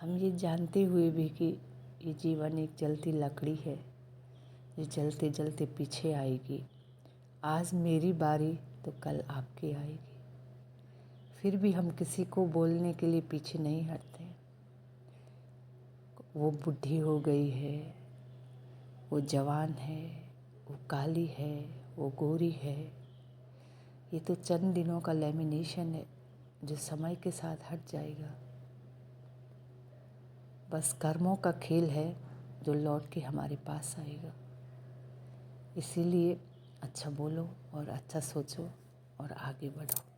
हम ये जानते हुए भी कि ये जीवन एक जलती लकड़ी है जो जलते जलते पीछे आएगी। आज मेरी बारी तो कल आपकी आएगी। फिर भी हम किसी को बोलने के लिए पीछे नहीं हटते। वो बुढ़ी हो गई है, वो जवान है, वो काली है, वो गोरी है, ये तो चंद दिनों का लेमिनेशन है जो समय के साथ हट जाएगा। बस कर्मों का खेल है जो लौट के हमारे पास आएगा। इसीलिए अच्छा बोलो और अच्छा सोचो और आगे बढ़ो।